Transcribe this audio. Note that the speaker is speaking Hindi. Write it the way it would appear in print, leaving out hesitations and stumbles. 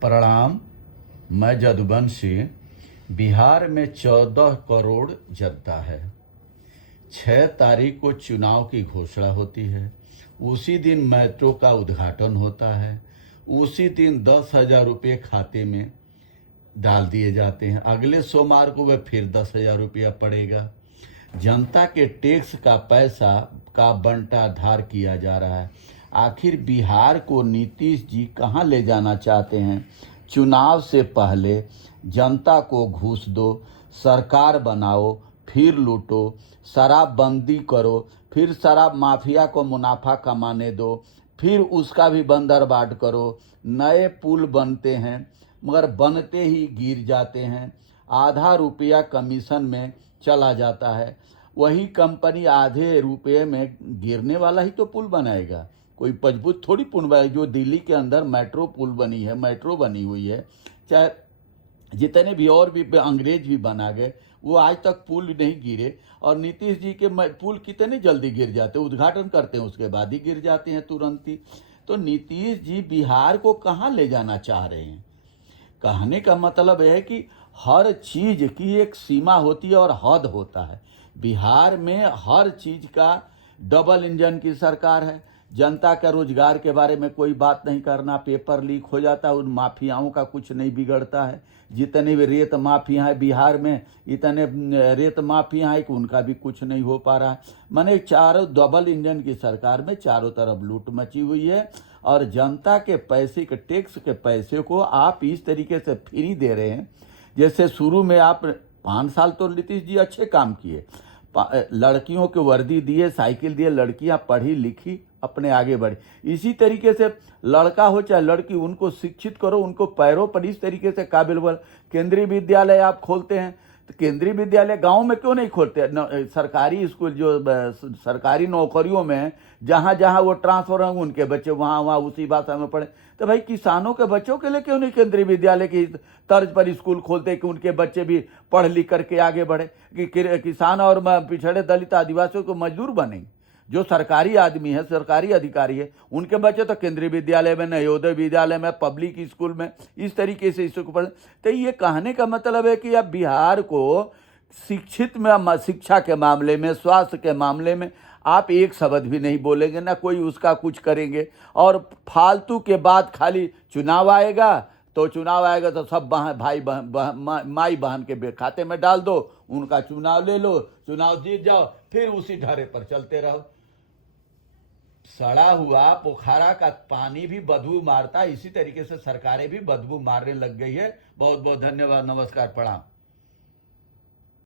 प्रणाम। मैं जदुवंशी। बिहार में 14 करोड़ जनता है। 6 तारीख को चुनाव की घोषणा होती है। उसी दिन मेट्रो का उद्घाटन होता है। उसी दिन 10,000 रुपये खाते में डाल दिए जाते हैं। अगले सोमवार को वह फिर 10,000 रुपया पड़ेगा। जनता के टैक्स का पैसा का बंटाधार किया जा रहा है। आखिर बिहार को नीतीश जी कहाँ ले जाना चाहते हैं? चुनाव से पहले जनता को घूस दो, सरकार बनाओ, फिर लूटो, शराबबंदी करो, फिर शराब माफिया को मुनाफा कमाने दो, फिर उसका भी बंदरबाट करो। नए पुल बनते हैं मगर बनते ही गिर जाते हैं। आधा रुपया कमीशन में चला जाता है। वही कंपनी आधे रुपये में गिरने वाला ही तो पुल बनाएगा। कोई मजबूत थोड़ी पुल बनाएगी। जो दिल्ली के अंदर मेट्रो पुल बनी है, मेट्रो बनी हुई है, चाहे जितने भी और भी अंग्रेज भी बना गए, वो आज तक पुल नहीं गिरे। और नीतीश जी के पुल कितने जल्दी गिर जाते हैं, उद्घाटन करते हैं उसके बाद ही गिर जाते हैं तुरंत ही। तो नीतीश जी बिहार को कहाँ ले जाना चाह रहे हैं? कहने का मतलब है कि हर चीज की एक सीमा होती है और हद होता है। बिहार में हर चीज का डबल इंजन की सरकार है। जनता का रोजगार के बारे में कोई बात नहीं करना। पेपर लीक हो जाता है, उन माफियाओं का कुछ नहीं बिगड़ता है। जितने भी रेत माफिया हैं बिहार में, इतने रेत माफिया हैं कि उनका भी कुछ नहीं हो पा रहा है। माने चारों डबल इंजन की सरकार में चारों तरफ लूट मची हुई है। और जनता के पैसे के टैक्स के पैसे को आप इस तरीके से फ्री दे रहे हैं। जैसे शुरू में आप 5 साल तो नीतीश जी अच्छे काम किए। लड़कियों को वर्दी दिए, साइकिल दिए, लड़कियां पढ़ी लिखी, अपने आगे बढ़ी। इसी तरीके से लड़का हो चाहे लड़की, उनको शिक्षित करो, उनको पैरों पर इस तरीके से काबिल बल। केंद्रीय विद्यालय आप खोलते हैं, तो केंद्रीय विद्यालय गांव में क्यों नहीं खोलते? सरकारी स्कूल जो सरकारी नौकरियों में जहां जहां वो ट्रांसफर होंगे, उनके बच्चे वहां वहां उसी भाषा में पढ़े। तो भाई किसानों के बच्चों के लिए क्यों नहीं केंद्रीय विद्यालय की तर्ज पर स्कूल खोलते कि उनके बच्चे भी पढ़ लिख करके आगे बढ़े, कि किसान और पिछड़े दलित आदिवासियों को मजदूर बने। जो सरकारी आदमी है, सरकारी अधिकारी है, उनके बच्चे तो केंद्रीय विद्यालय में, नवोदय विद्यालय में, पब्लिक स्कूल में, इस तरीके से इसको पढ़े। तो ये कहने का मतलब है कि अब बिहार को शिक्षित में, शिक्षा के मामले में, स्वास्थ्य के मामले में आप एक शब्द भी नहीं बोलेंगे, ना कोई उसका कुछ करेंगे। और फालतू के बाद खाली चुनाव आएगा तो सब भाई बहन माई बहन के खाते में डाल दो, उनका चुनाव ले लो, चुनाव जीत जाओ, फिर उसी ढारे पर चलते रहो। सड़ा हुआ पोखरा का पानी भी बदबू मारता है। इसी तरीके से सरकारें भी बदबू मारने लग गई है। बहुत बहुत धन्यवाद। नमस्कार, प्रणाम।